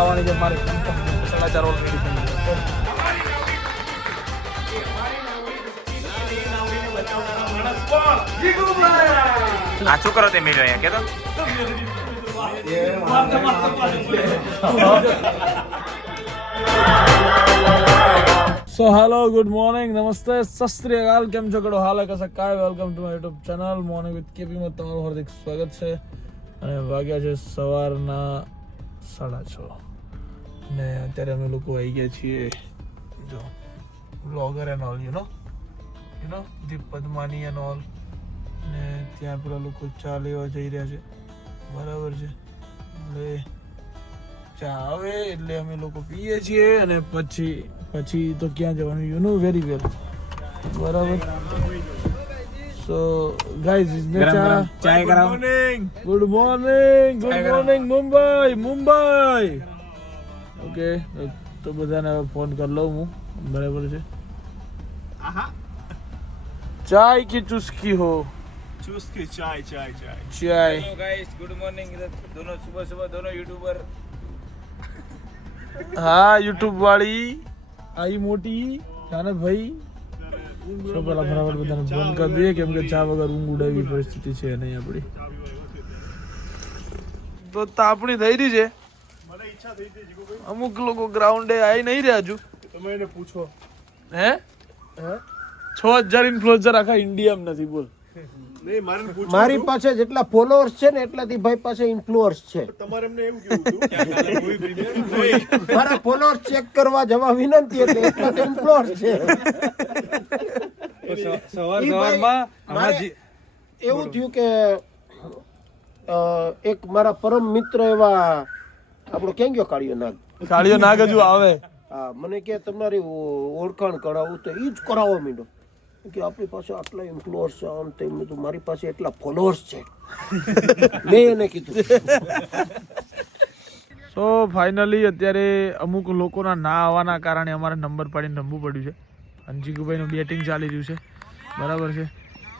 ખાવાની છે મારે સમાચાર ઓલરેડી થઈ આ શું કરો તે મેળવ્યો અહીંયા કે સો હેલો ગુડ મોર્નિંગ નમસ્તે સત શ્રી અકાલ કેમ છો કડો હાલ કસા કાય welcome to my YouTube channel morning with KP માં તમારું હાર્દિક સ્વાગત છે અને વાગ્યા છે સવારના 6:30 ને અત્યારે અમે લોકો આવી ગયા છીએ જો blogger and all you know Deep Padmani and all ને ત્યાં પેલા લોકો ચા લેવા જઈ રહ્યા છે બરાબર છે એટલે ચા આવે એટલે અમે લોકો પીએ છીએ અને પછી તો ક્યાં જવાનું યુ નો વેરી વેલ બરાબર સો ગાઈઝ ઇઝને ચાય કરાવો ગુડ મોર્નિંગ મુંબઈ ઓકે તો બધાને ફોન કરી લઉં હું બરાબર છે चाय की चुस्की हो चुस्की चाय हेलो गाइस गुड मॉर्निंग दोनों सुबह दोनों यूट्यूबर हाँ यूट्यूब वाली आई मोटी जाने भाई सब પેલા ફટાફટ બધાને ફોન કરી દઈએ કેમ કે ચા વગર ઊંઘ ઉડાવી પરિસ્થિતિ છે નહીં આપણી તો તાપણી થઈ રહી છે મને ઈચ્છા થઈ છે જીગુભાઈ અમુક લોકો ગ્રાઉન્ડે આવી નહીં રહ્યા હજુ તમે એને પૂછો હે 6000 ઇન્ફ્લુએન્સર આખા ઇન્ડિયામાં નથી બોલ નહીં મારે પૂછો મારી પાસે જેટલા ફોલોઅર્સ છે ને એટલાથી ભાઈ પાસે ઇન્ફ્લુઅન્સ છે તમારે એમને એવું કેવું હતું મારા ફોલોઅર્સ ચેક કરવા જવા વિનંતી એટલે એટલા ઇન્ફ્લુઅન્સ છે સવારમાં એવું થયું કે એક મારા પરમ મિત્ર એવા આપણો કેમ ગયો કાળિયો નાગ હજુ આવે હા મને કે તમારી ઓળખાણ કરાવું તો એ જ કરાવો મીંડો કે આપણી પાસે આટલા ઇન્ફ્લુઅન્સ છે આમ તેમ તો મારી પાસે એટલા ફોલોઅર્સ છે મેં એને કીધું સો ફાઇનલી અત્યારે અમુક લોકોના ના આવવાના કારણે અમારે નંબર પાડીને રમવું પડ્યું છે અંજીકુભાઈનું બેટિંગ ચાલી રહ્યું છે બરાબર છે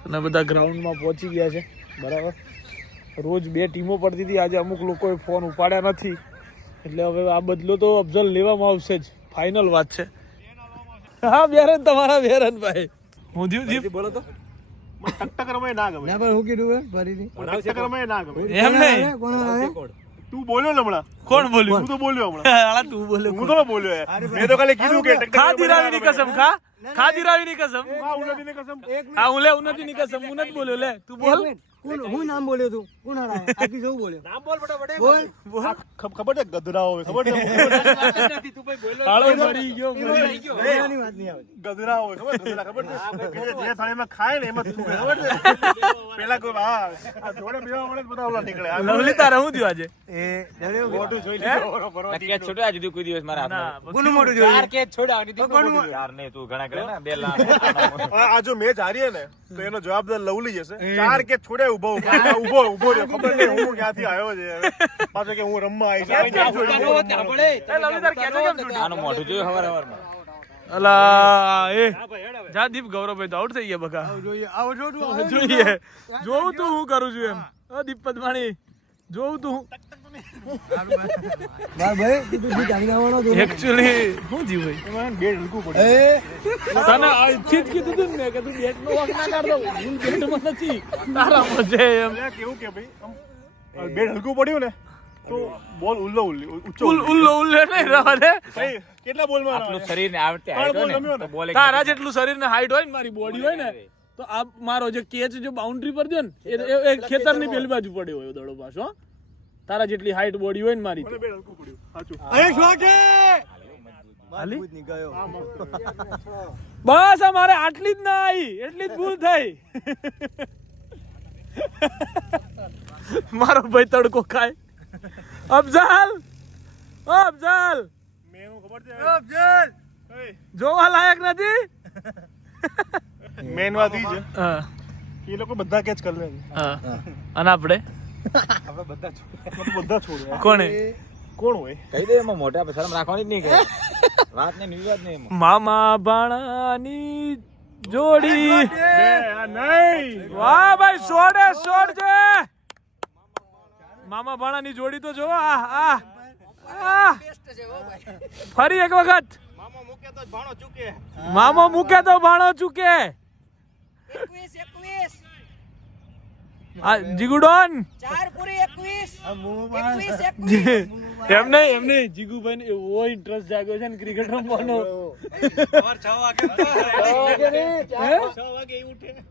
અને બધા ગ્રાઉન્ડમાં પહોંચી ગયા છે બરાબર રોજ બે ટીમો પડતી હતી આજે અમુક લોકોએ ફોન ઉપાડ્યા નથી એટલે હવે આ બદલો તો અફઝલ લેવામાં આવશે જ ફાઇનલ વાત છે હા બેરન તમારા બેરન ભાઈ હું દીપ બોલો તો ટક રમે ના ગમે હું કીધું ફરીથી ટક રમે ના ગમે એમ નહીં તું બોલ્યો ને હમણાં કોણ બોલ્યું હું તો બોલ્યો હમણાં તું બોલ્યો હું તો બોલ્યો યાર મેં તો ખાલી કીધું કે ટક ખા દિરાવીની કસમ ખા દિરાવીની કસમ હા ઉન્નતિની કસમ હા હું લે ઉન્નતિની કસમ હું નથી બોલ્યો લે તું બોલ હું નામ બોલ્યો તું કોણ હારા આખી જવું બોલ્યો નામ બોલ બોલ ખબર છે ગધરા હોય ખબર છે કાળો મરી ગયો એની વાત નહીં આવે ગધરા હોય ખબર છે જે થાળીમાં ખાય ને એમાં થૂકે ખબર છે પેલા કોઈ હા આ જોડે બેવા મળે બધા ઓલા નીકળે લવલી તારે શું થયું આજે એ જણે મોટું જોઈ લીધું કેચ છોડ્યો આજે કોઈ દિવસ મારા હાથમાં ગુનું મોટું જોયું ચાર કેચ છોડ્યા અને દીકરો યાર નહીં તું ઘણા કરે ને બે લાખ આ જો મેચ હારીએ ને તો એનો જવાબદાર લવલી જશે ચાર કે છોડે ઉભો રહ્યો ખબર નહીં હું ક્યાંથી આવ્યો છે પાછો કે હું રમવા આવી આનું મોઢું જોયું હવારમાં અલા એ જા દીપ ગૌરવભાઈ તો આઉટ થઈ ગયા બકા જોઈએ જોઉં તું હું કરું છું એમ દીપ પદ્માણી જોઉં તું એકચ્યુઅલી શું થયું ભાઈ બે ઢલકું પડ્યું તને અહીંથી જ કીધું તું ને કે તું બેટ નો વોક ના કરતો હું બેટમાં નથી તારામાં છે એમ કેવું કે ભાઈ બે ઢલકું પડ્યું ને તો બોલ ઉલ્લો ઉલ્લે નહીં રવા દે કેટલા બોલમાં આપણું શરીર ને આવડતે હાઈટ હોય ને તો બોલે તારા જેટલું શરીર ને હાઈટ હોય ને મારી બોડી હોય ને તો આ મારો જે કેચ જો બાઉન્ડ્રી પર દે ને એ ખેતરની પેલી બાજુ પડ્યો હોય દડો પાછો તારા જેટલી હાઈટ બોડી હોય ને મારી બે ઢલકું પડ્યું સાચું બસ અમારે આટલી જ ના આવી એટલી જ ભૂલ થઈ મારો ભાઈ તડકો ખાય અફઝલ મેં ખબર છે જોવા લાયક નથી મેન વાત ઈ છે હા કે એ લોકો બધા કેચ કરી લે હા અને આપણે બધા છોડે કોણે કોણ હોય કહી દે એમાં મોટા પર શરમ રાખવાની જ નહીં કે વાત ને વિવાદ નહીં એમાં મામા ભાણાની જોડી નહીં વાહ ભાઈ છોડ છે મામા ભાણાની જોડી તો જો આ ફરી એક વખત મામો મૂકે તો ભાણો ચૂકે. મામો મૂકે તો ભાણો ચૂકે. આ જીગુડોન એમ નહીં જીગુભાઈ ને એવો ઇન્ટરેસ્ટ જાગ્યો છે ને ક્રિકેટ રમવાનો.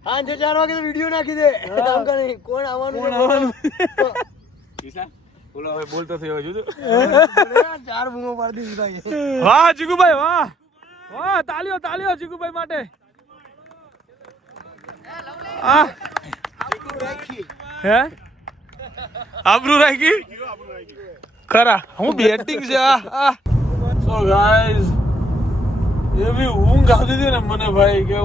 સાંજે 4 વાગે વિડીયો નાખી દે. કોણ આવવાનું બોલતો થયો હજુ તો. 4 બૂમો પાડી દીધી. વાહ જીગુભાઈ વાહ વાહ, તાલીઓ જીગુભાઈ માટે. આ હે આબરૂ રાખી ખરા હું બેટિંગ છે. સો ગાઈઝ એવી ઊંઘ આવતી હતી ને મને ભાઈ કે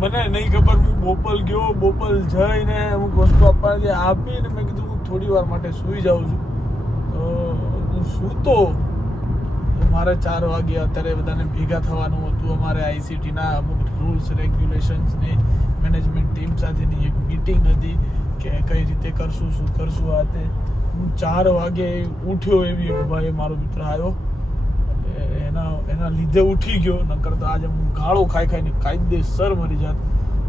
મને નહીં ખબર, હું બોપલ ગયો, બોપલ જઈને અમુક વસ્તુ આપવાની આપીને મેં કીધું હું થોડી વાર માટે સૂઈ જાઉં છું. તો હું સૂતો, મારે 4 વાગે અત્યારે બધાને ભેગા થવાનું હતું. અમારે આઈસીટીના અમુક રૂલ્સ રેગ્યુલેશન્સ ને મેનેજમેન્ટ ટીમ સાથેની એક મીટિંગ હતી કે કઈ રીતે કરશું, શું કરશું. આ તે હું 4 વાગે ઉઠ્યો, એવી એક ભાઈ મારો મિત્ર આવ્યો, એના લીધે ઉઠી ગયો. નકર તો આજે હું ગાળો ખાઈને કાયદેસર મરી જાત.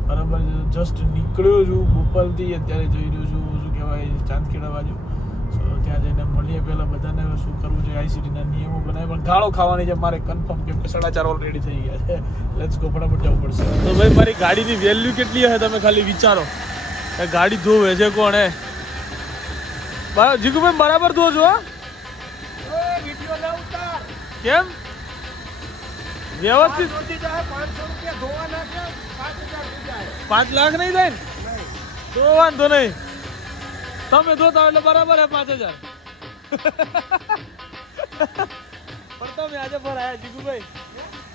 બરાબર જસ્ટ નીકળ્યો છું બોપલથી, અત્યારે જઈ રહ્યો છું શું કહેવાય ચાંદખેડા બાજુ. ત્યાં જઈને મળીએ પહેલાં બધાને હવે શું કરવું છે, આઈસીટીના નિયમો બનાવે. પણ ગાળો ખાવાની છે મારે કન્ફર્મ, કેમ કે 4:30 ઓલરેડી થઈ ગયા છે. લેટ્સ ગો, ફટાફટ જવું પડશે. તો ભાઈ મારી ગાડીની વેલ્યુ કેટલી હશે તમે ખાલી વિચારો. ગાડી ધોવે છે કોણ હે? જીગુભાઈ બરાબર ધોજો. કેમ વ્યવસ્થિત 5 લાખ નહીં થાય ને તો વાંધો નહીં. તમે ધોતા એટલે બરાબર હે 5000. પણ તમે આજે ભરાયા જીગુભાઈ,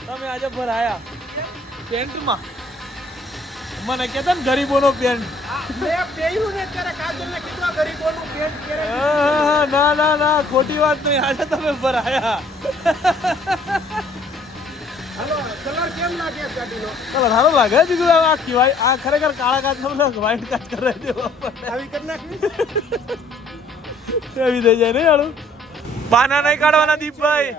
તમે આજે ભરાયા પેન્ટમાં. મને કહેતા ને ગરીબોનો પેન્ટ. ના ખોટી વાત નહીં, આજે તમે ભરાયા. કલર સારો લાગે જીગુભાઈ. આ કહેવાય આ ખરેખર કાળા કાચ વ્હાઈટ કાચ કરાવી દેવા એવી થઈ જાય ને યારું. બાના નહીં કાઢવાના દીપભાઈ.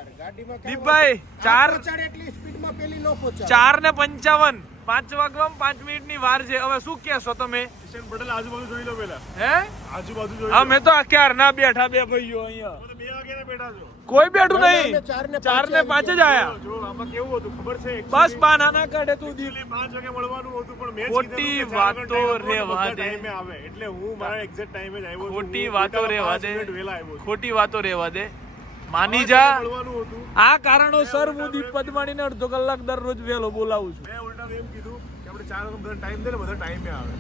4:55 5 વાગવામાં 5 મિનિટની વાર છે. હવે શું કહેશો તમે? પટેલ આજુબાજુ જોઈ લો પેલા. હે આજુબાજુ જોઈ અમે તો ક્યારના બેઠા બે ભાઈઓ અહીંયા. 2 વાગે બેઠા છો. કોઈ બેઠું નહીં. 4:05 જ આયા. જો આમાં કેવું હતું ખબર છે? બસ બાના ના કાઢે તું દીપ. 5 વાગે મળવાનું હતું પણ મેચ ખોટી વાતો રેવા દે. ટાઈમે આવે એટલે હું મારા એક્ઝેક્ટ ટાઈમે જ આવ્યો છું. ખોટી વાતો રેવા દે. વેલા આવ્યો છું. ખોટી વાતો રેવા દે. માની જા. મળવાનું હતું. આ કારણોસર હું દીપ પદમાણીને અડધો કલાક દરરોજ વહેલો બોલાવું છું. મેં ઉલટા એમ કીધું કે આપણે 4 વાગે બધા ટાઈમ દે ને બધા ટાઈમે આવે.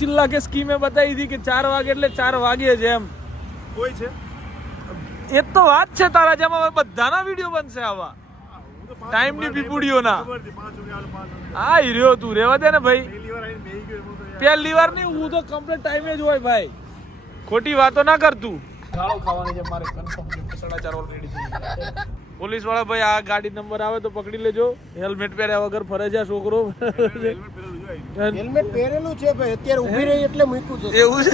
ચિલ્લા કે સ્કીમે બતાવી હતી કે 4 વાગે એટલે 4 વાગે જ એમ. કોઈ છે એ તો વાત છે તારા જેમ. હવે બધાના વિડીયો બનશે આવા ટાઈમ ની પીપુડીઓના. ખબર હતી 5 વાગે આવે 5 વાગે. આ હીરો તું રેવા દે ને ભાઈ. પહેલી વાર આવીને બેહી ગયો હું તો યાર. પહેલી વાર નહીં, હું તો કમ્પ્લીટ ટાઈમે જ હોય ભાઈ. ખોટી વાતો ના કરતું. ગાળો ખાવાની છે મારે કન્ફર્મ, કે 4:30 ઓલરેડી થઈ ગયા. પોલીસ વાળા ભાઈ આ ગાડી નંબર આવે તો પકડી લેજો. હેલ્મેટ પહેર્યા વગર ફરે છે છોકરો. હેલ્મેટ પહેરેલું છે ભાઈ, અત્યારે ઊભી રહી એટલે મૂક્યું છે. એવું છે.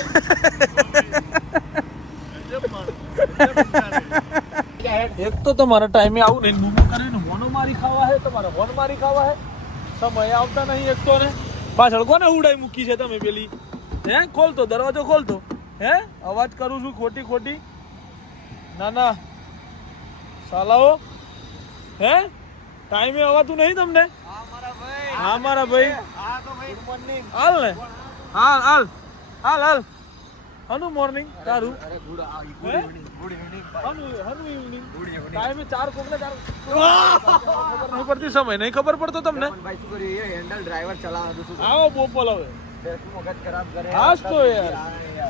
એક તો તમારા ટાઈમે આવું નહીં બૂમો કરીને હોનો મારી ખાવા હે, તમારે હોન મારી ખાવા હે. સમય આવતા નહીં એક તો ને. પાછળ કોને ઉડાઈ મૂકી છે તમે પેલી? હે ખોલતો દરવાજો ખોલતો. હે અવાજ કરું છું ખોટી. ના સાલાઓ. હે ટાઈમે આવતું નહીં તમને? હા મારા ભાઈ. હાલ ને હાલ હનુ મોર્નિંગ તારું. હનુ ઇવનિંગ ટાઈમે 4 કોકને 4 નહીં પડતી. સમય નહીં ખબર પડતો તમને? આવો બોપલ હવે. હાસ તો યાર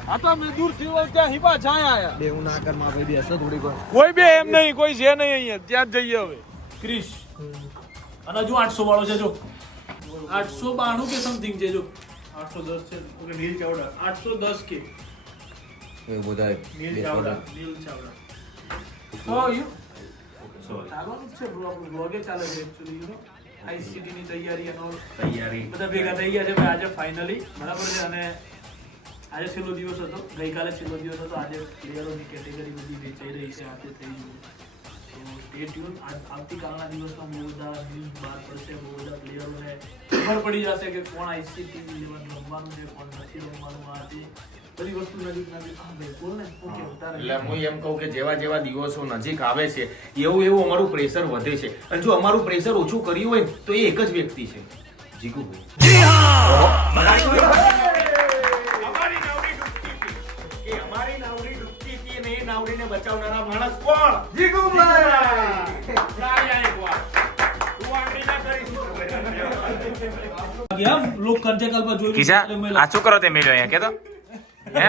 આ તો અમે દૂર થી ત્યાં હિપા છાયા આયા. કોઈ બે એમ નહીં, કોઈ છે નહીં અહીંયા. ત્યાં જ જઈએ હવે ક્રિશ. અને હજુ 800 વાળો છે જો. 892 કે સમથિંગ છે જો. 810 છે. ઓકે નીલ ચાવડા 810 કે નીલ ચાવડા. ઓ યુ ચાલવાનું જ છે બ્રો. આપણું બ્લોગે ચાલે છે એકચ્યુઅલી યુ નો. આઈસીટી ની તૈયારી બધા ભેગા થઈ ગયા છે ભાઈ આજે ફાઇનલી. બરાબર છે. અને આજે છેલ્લો દિવસ હતો, ગઈકાલે છેલ્લો દિવસ હતો. આજે પ્લેયરોની કેટેગરી બધી વેચાઈ રહી છે. આજે થઈ ગયું તો સ્ટે ટ્યુન. આવતીકાલના દિવસમાં બહુ બધા ન્યૂઝ બહાર પડશે, બહુ બધા પ્લેયરોને ખબર પડી જશે કે કોણ ICT રમવાનું છે, કોણ નથી રમવાનું. આ તે બધી વસ્તુ નજીક હા ભાઈ બોલ ને. ઓકે એટલે હું એમ કહું કે જેવા જેવા દિવસો નજીક આવે છે એવું અમારું પ્રેશર વધે છે. અને જો અમારું પ્રેશર ઓછું કર્યું હોય ને તો એ એક જ વ્યક્તિ છે, જીગુભાઈ. અમારી નાવડી ડૂબતી હતી અને એ નાવડીને બચાવનારા માણસ કોણ? લોક કંચેકલ પર જોયું કિશા આ શું કરો તે મેળ્યો અહીંયા કે તો હે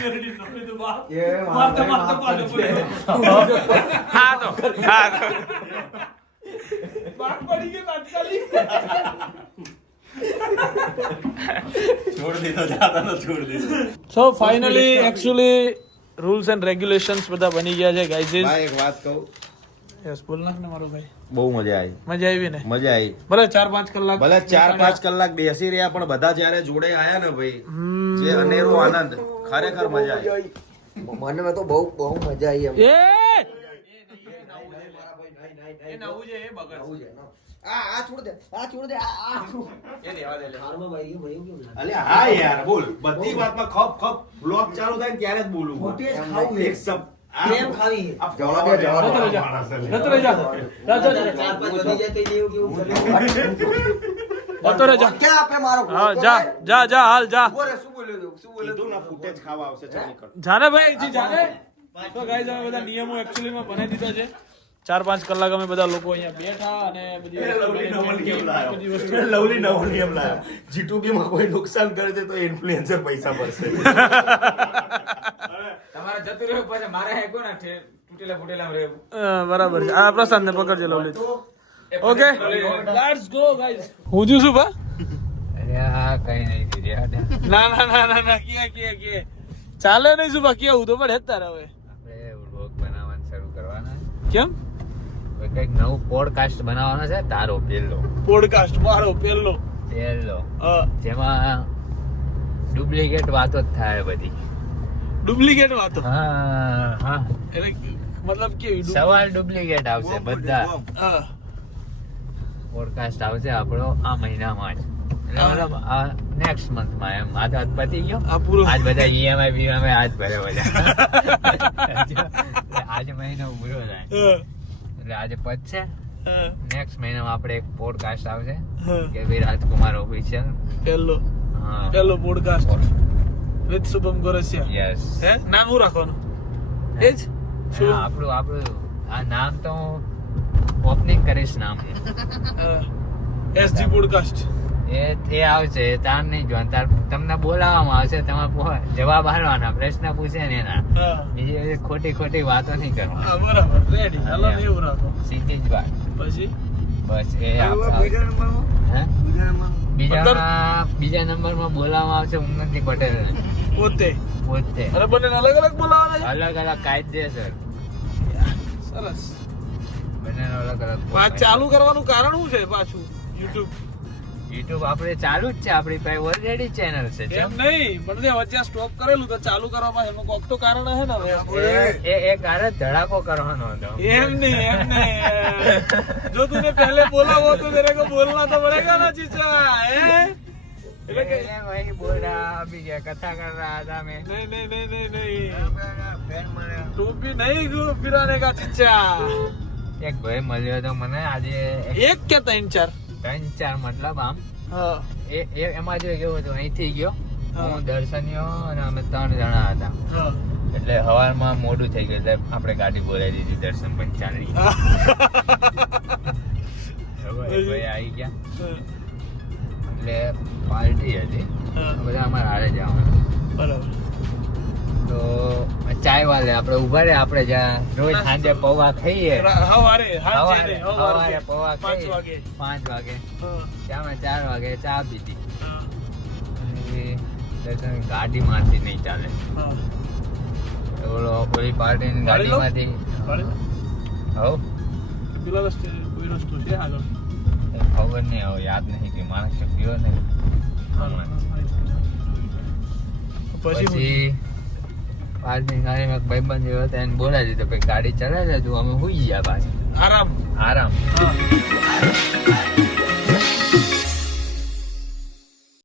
મેરડી નોકરી તો બાપ મારતા પાડે પડ્યો. હા તો બાપ પડી ગઈ તાત્કાલિક. So finally actually rules and regulations બધા બની ગયા છે guys. એક વાત કહું, યસ બોલ નાખ ને મારો ભાઈ. બહુ મજા આવી. મજા આવી ને? મજા આવી. ભલે 4-5 કલાક ભલે 4-5 કલાક બેસી રહ્યા પણ બધા જયારે જોડે આયા ને ભાઈ, જે અનેરો આનંદ, ખરેખર મજા આવી. મને તો બહુ મજા આવી એમ. એ એ નવું છે, એ બગડ આ છોડ દે એ દેવા દે લે. હારમાં ભાઈ કેવું લાગે? અલ્યા હા યાર બોલ, બધી વાતમાં ખપ બ્લોગ ચાલુ થાય ને ત્યારે જ બોલું. મોટી જ ખાવું એક શબ્દ કેમ ખાવી આ જવા દે, જવા દે. જતો રહે જા. જા. 4-5 વધી જાય તો એવું કેવું જતો રહે જા. ક્યાં આપે મારો હા જા હાલ જા. બોલે શું બોલ્યો કીધું ના ફૂટેજ ખાવા આવશે, ચાલ નીકળ. જાને ભાઈ જી જાને. તો ગાઈઝ અમે બધા નિયમો એકચ્યુઅલી માં બનાવી દીધા છે. 4-5 કલાક અમે બધા લોકો અહીંયા બેઠા અને બધી વસ્તુ લવલી નવો નિયમ લાયો. G2B માં કોઈ નુકસાન કરે છે તો ઇન્ફ્લુએન્સર પૈસા ભરશે. તમારે જતું રહ્યું પછી મારે હેકો ના તૂટેલા ફૂટેલા રહે. બરાબર છે. આ પ્રશાંત ને પકડજો lovely. Okay let's go guys. હું જ છું બા. અરે આ કઈ નહીં દીધી ના કે ચાલે નહીં શું બા કેવું તો પણ હેતા હવે. આપણે વ્લોગ બનાવવાનું શરૂ કરવાના. કેમ? કંઈક નવું પોડકાસ્ટ બનાવવાનો છે, તારો પેલો પોડકાસ્ટ મારો પહેલો. જેમાં ડુપ્લિકેટ વાતો જ થાય બધી. ડુપ્લિકેટ વાતો. હા એટલે મતલબ કેવી સવાલ ડુપ્લિકેટ આવશે બધા. હા. પોડકાસ્ટ આવશે આપણો આ મહિનામાં જ, એટલે મતલબ આ નેક્સ્ટ મંથમાં એમ. આ તો આજ પતી ગયો. આ પૂરો આજ બધા EMI બીએમઆઈ આજ ભરે બધા. આજે મહિનો પૂરો થાય એટલે આજે પતશે. નેક્સ્ટ મહિનામાં આપણે એક પોડકાસ્ટ આવશે કે ભાઈ રાજકુમાર ઓફિશિયલ. પહેલો podcast with Shubham Gorasiya. Yes. હે નામ શું રાખવાનું? એ જ આપણું આ નામ તો ઓપનિંગ કરીશ નામ. SG podcast. એ આવશે, તાર નહીં જોવાનું, તાર તમને બોલાવવામાં આવશે, તમારે જવાબ આપવાના, પ્રશ્ન પૂછે ને એના. બીજી ખોટી વાતો નહીં કરવાની. હા બરાબર રેડી. હાલો ને એવું રાખો. સીધી જ વાત. પછી બસ એ બીજા નંબરમાં બોલાવવામાં આવશે ઉન્નતિ પટેલ પોતે. અરે બંને અલગ અલગ બોલાવાના અલગ અલગ કાયદેસર. સરસ. બંને અલગ અલગ. વાત ચાલુ કરવાનું કારણ શું છે પાછું? યુટ્યુબ આપણે ચાલુ જ છે, આપણી પાસે ઓલરેડી ચેનલ છે. એમ નહીં પણ વચ્ચે સ્ટોપ કરેલું તો ચાલુ કરવા પાસે એનું કોક તો કારણ હે ને હવે. એ કારણ ધડાકો કરવાનો હતો. એમ નહીં જો તુને પહેલે બોला वो तो तेरे को बोलना तो पड़ेगा ना चीचा. એટલે કે वही बोल रहा अभी क्या कथा कर रहा था मैं. नहीं टोपी नहीं फिराने का चीचा. એક ભાઈ મળ્યો તો મને આજે. એક કે 3-4 મતલબ આમ. હા. એમાં જો કેવું હતું, અહીંથી ગયો હું, દર્શનીયો અને અમે 3 જણા હતા. એટલે હવારમાં મોડું થઈ ગયું એટલે આપણે ગાડી બોલાવી દીધી દર્શન પંચાલી. ભાઈ આવી ગયા એટલે પાર્ટી હતી, બધા અમારે હારે જવાનું. બરાબર. તો ચાય વાલે આપણે ઉભા રહે, આપણે જ્યાં રોજ સાંજે પૌવા ખાઈએ, સવારે પૌવા 5 વાગે. 5 વાગે ત્યાં 4 વાગે ચા પીધી. ગાડીમાંથી નહીં ચાલે. ઓલી પાર્ટી ગાડીમાંથી પેલા રસ્તે કોઈ રસ્તો છે આગળ? ખબર નહીં, હવે યાદ નહીં કે માણસ ગયો ને. પછી પાર્કિંગ ગાડીમાં એક ભાઈબંધ જેવો હતો એને બોલાવી દીધો, પછી ગાડી ચલાવે તું અમે હુઈ ગયા પાછી આરામ આરામ. હા